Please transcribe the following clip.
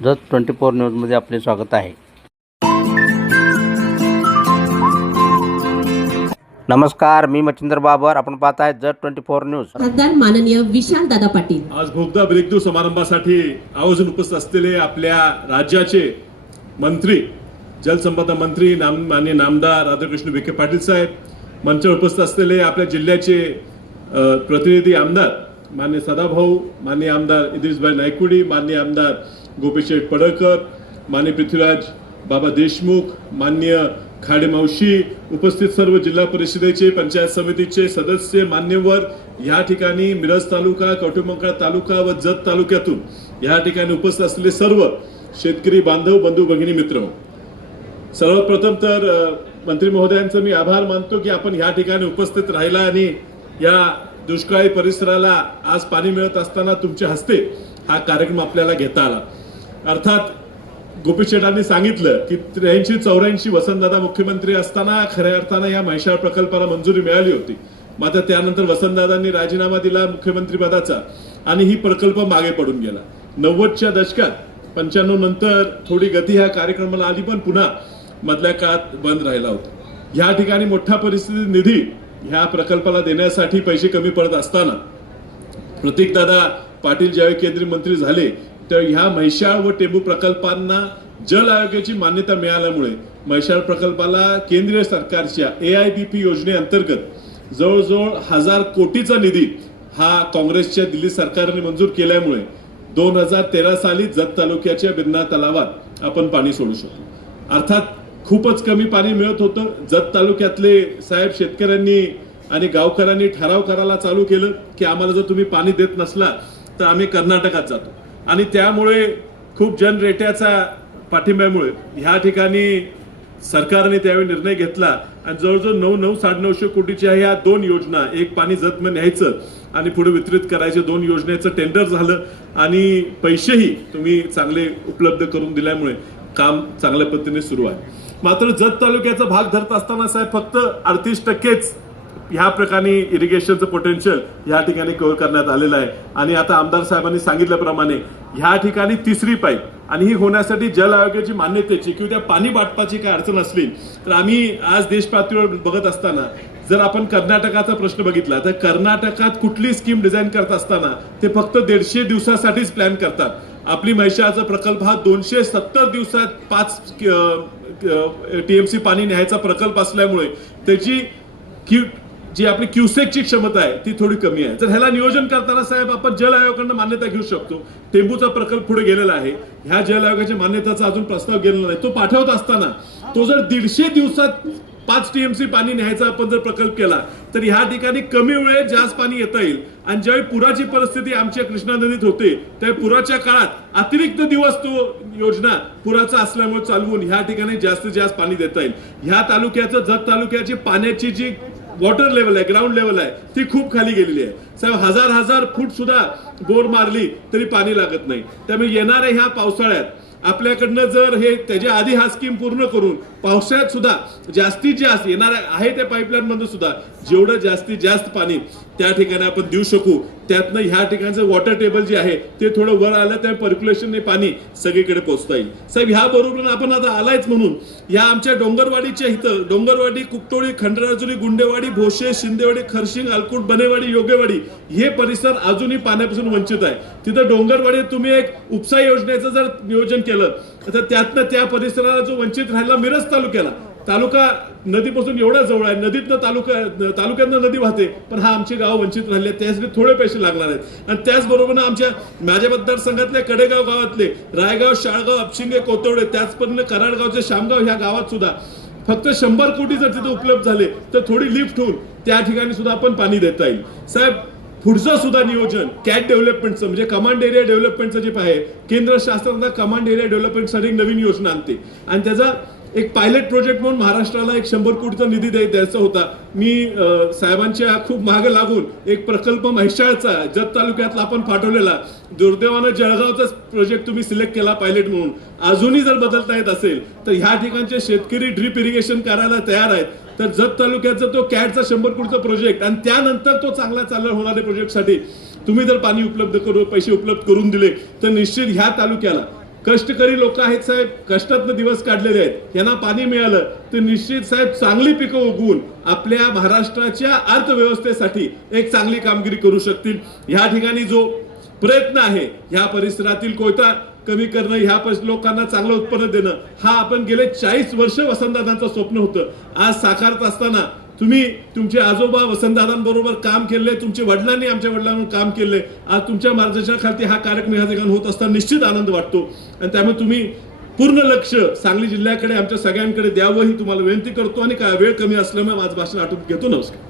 जत 24 न्यूजमध्ये आपले स्वागत आहे. नमस्कार, मी मच्छिंद्र बाबर. आपण पाहत आहे जत 24 न्यूज. खासदार माननीय विशाल दादा पाटील आज भोगदा ब्रेकथ्रू समारंभासाठी आवर्जून उपस्थित असलेले आपल्या राज्याचे मंत्री, जलसंपदा मंत्री माननीय नामदार राधाकृष्ण विखे पाटील साहेब, मंचावर उपस्थित असलेले आपल्या जिल्ह्याचे प्रतिनिधी आमदार माननीय सदाभाऊ, माननीय आमदार इद्रिसभाई नायकुडी, माननीय आमदार गोपीशेठ पडळकर, माननीय पृथ्वीराज बाबा देशमुख, माननीय खाडे मावशी, उपस्थित सर्व जिल्हा परिषदेचे, पंचायत समितीचे सदस्य, मान्यवर, या ठिकाणी मिरज तालुका, कवठेमंकाळ तालुका व जत तालुक्यातून या ठिकाणी उपस्थित असलेले सर्व शेतकरी बांधव, बंधू भगिनी, मित्र, सर्वात प्रथम तर मंत्री महोदयांचं मी आभार मानतो की आपण या ठिकाणी उपस्थित राहिला आणि या दुष्काळी परिसराला आज पाणी मिळत असताना तुमच्या हस्ते हा कार्यक्रम आपल्याला घेता आला. अर्थात गोपीशेठांनी सांगितलं की 83-84 वसंतदादा मुख्यमंत्री असताना खऱ्या अर्थानं या म्हैसाळ प्रकल्पाला मंजुरी मिळाली होती. मात्र त्यानंतर वसंतदादांनी राजीनामा दिला मुख्यमंत्रीपदाचा आणि ही प्रकल्प मागे पडून गेला. 90च्या दशकात 95 नंतर थोडी गती ह्या कार्यक्रमाला आली, पण पुन्हा मधल्या काळात बंद राहिला होता. या ठिकाणी मोठा परिस्थिती निधी ह्या प्रकल्पाला देण्यासाठी पैसे कमी पडत असताना प्रतीकदादा पाटील ज्यावेळी केंद्रीय मंत्री झाले तर ह्या म्हैसाळ व टेंभू प्रकल्पांना जल आयोगाची मान्यता मिळाल्यामुळे म्हैसाळ प्रकल्पाला केंद्रीय सरकारच्या AIBP योजनेअंतर्गत जवळजवळ 1000 कोटीचा निधी हा काँग्रेसच्या दिल्ली सरकारने मंजूर केल्यामुळे 2013 साली जत तालुक्याच्या बिन्ना तलावात आपण पाणी सोडू शकतो. अर्थात खूपच कमी पाणी मिळत होतं. जत तालुक्यातले साहेब शेतकऱ्यांनी आणि गावकऱ्यांनी ठराव करायला चालू केलं की आम्हाला जर तुम्ही पाणी देत नसला तर आम्ही कर्नाटकात जातो. आणि त्यामुळे खूप जनरेट्याचा पाठिंब्यामुळे ह्या ठिकाणी सरकारने त्यावेळी निर्णय घेतला आणि जवळजवळ 900-950 कोटीच्या ह्या 2 योजना, एक पाणी जतमध्ये न्यायचं आणि पुढे वितरित करायचे, 2 योजनेचं टेंडर झालं आणि पैसेही तुम्ही चांगले उपलब्ध करून दिल्यामुळे काम चांगल्या पद्धतीने सुरू आहे. मात्र जत तालुक्याचा भाग धरत असताना साहेब फक्त 38%च ह्या प्रकारे इरिगेशनचं पोटेन्शियल या ठिकाणी कव्हर करण्यात आलेलं आहे. आणि आता आमदार साहेबांनी सांगितल्याप्रमाणे ह्या ठिकाणी 3री पाईप आणि ही होण्यासाठी जल आयोगाची मान्यतेची किंवा त्या पाणी वाटपाची काय अडचण असली तर आम्ही आज देश पातळीवर बघत असताना जर आपण कर्नाटकाचा प्रश्न बघितला तर कर्नाटकात कुठली स्कीम डिझाईन करत असताना ते फक्त 150 दिवसासाठीच प्लॅन करतात. आपली म्हैसाळचा प्रकल्प हा 270 दिवसात 5 TMC पाणी न्यायचा प्रकल्प असल्यामुळे त्याची जी आपली क्युसेकची क्षमता आहे ती थोडी कमी आहे. जर ह्याला नियोजन करताना साहेब आपण जल आयोगाकडून मान्यता घेऊ शकतो. टेंबूचा प्रकल्प पुढे गेलेला आहे, ह्या जल आयोगाच्या मान्यतेचा अजून प्रस्ताव गेलेला नाही. तो पाठवत असताना तो जर 150 दिवसात 5 TMC पाणी न्यायचा आपण जर प्रकल्प केला तर ह्या ठिकाणी कमी वेळेत जास्त पाणी येता येईल. आणि ज्यावेळी पुराची परिस्थिती आमच्या कृष्णा नदीत होते त्यावेळी पुराच्या काळात अतिरिक्त दिवस तो योजना पुराचा असल्यामुळे चालवून ह्या ठिकाणी जास्तीत जास्त पाणी देता येईल. ह्या तालुक्याचं, जत तालुक्याची पाण्याची जी वॉटर लेवल आहे, ग्राउंड लेवल आहे, ती खूप खाली गेलेली आहे साहेब. 1000 फूट सुद्धा बोर मारली तरी पाणी लागत नाही. त्यामुळे येणाऱ्या ह्या पावसाळ्यात आपल्याकडनं जर हे त्याच्या आधी हा स्कीम पूर्ण करून पावसाळ्यात सुद्धा जास्तीत जास्त येणार आहे त्या पाईपलाईन मधून सुद्धा जेवढं जास्तीत जास्त पाणी त्या ठिकाणी आपण देऊ शकू, त्यातनं ह्या ठिकाणचं वॉटर टेबल जे आहे ते थोडं वर आलं त्या पर्क्युलेशनने पाणी सगळीकडे पोहोचता येईल. साहेब ह्या बरोबर आपण आता आलायच म्हणून या आमच्या डोंगरवाडीच्या इथं डोंगरवाडी, कुकटोळी, खंडराजुरी, गुंडेवाडी, भोसे, शिंदेवाडी, खरशिंग, अलकुट, बनेवाडी, योगेवाडी हे परिसर अजूनही पाण्यापासून वंचित आहे. तिथं डोंगरवाडीत तुम्ही एक उपसा योजनेचं जर नियोजन केलं तर त्यातनं त्या परिसराला जो वंचित राहिला मिरज तालुका नदीपासून एवढा जवळ आहे, नदीतनं तालुक्यातनं नदी वाहते, पण हा आमचे गाव वंचित राहिले, त्यासाठी थोडे पैसे लागणार आहेत. आणि त्याचबरोबर माझ्या मतदारसंघातल्या कडेगाव गावातले रायगाव, शाळगाव, अपशिंगे, कोतवडे, त्याचप्रमाणे कराडगावचे शामगाव ह्या गावात सुद्धा फक्त 100 कोटी जर तिथे उपलब्ध झाले तर थोडी लिफ्ट होऊन त्या ठिकाणी सुद्धा आपण पाणी देता येईल. साहेब पुढचं सुद्धा नियोजन कॅट डेव्हलपमेंटचं म्हणजे कमांड एरिया डेव्हलपमेंटचं जे आहे, केंद्र शासनाचा कमांड एरिया डेव्हलपमेंटसाठी नवीन योजना आणते आणि त्याचा एक पायलट प्रोजेक्ट म्हणून महाराष्ट्राला एक 100 कोटीचा निधी द्यायचा होता. मी साहेबांच्या खूप मागे लागून एक प्रकल्प म्हैसाळचा जत तालुक्यातला आपण पाठवलेला, दुर्दैवानं जळगावचाच प्रोजेक्ट तुम्ही सिलेक्ट केला पायलट म्हणून. अजूनही जर बदलता येत असेल तर ह्या ठिकाणचे शेतकरी ड्रीप इरिगेशन करायला तयार आहेत. तर जत तालुक्याचा तो कॅटचा 100 कोटीचा प्रोजेक्ट आणि त्यानंतर तो चांगला चालणार होणाऱ्या प्रोजेक्टसाठी तुम्ही जर पाणी उपलब्ध पैसे उपलब्ध करून दिले तर निश्चित ह्या तालुक्याला कष्टकरी लोक आहेत साहेब, कष्टातनं दिवस काढलेले आहेत, यांना पाणी मिळालं तर निश्चित साहेब चांगली पिकं उगवून आपल्या महाराष्ट्राच्या अर्थव्यवस्थेसाठी एक चांगली कामगिरी करू शकतील. ह्या ठिकाणी जो प्रयत्न आहे ह्या परिसरातील कोयता कमी करणं, ह्या लोकांना चांगलं उत्पन्न देणं, हा आपण गेले 40 वर्ष वसंतदादांचं स्वप्न होतं. आज साकारत असताना तुम्ही तुमचे आजोबा वसंतदादांबरोबर काम केले, तुमच्या वडिलांनी आमच्या वडिलांबरोबर काम केले, आज तुमच्या मार्गदर्शनाखाली हा कार्यक्रम या ठिकाणी होत असताना निश्चित आनंद वाटतो. आणि त्यामुळे तुम्ही पूर्ण लक्ष सांगली जिल्ह्याकडे आमच्या सगळ्यांकडे द्यावं ही तुम्हाला विनंती करतो. आणि काय वेळ कमी असल्यामुळे माझं भाषण आटोप घेतो. नमस्कार.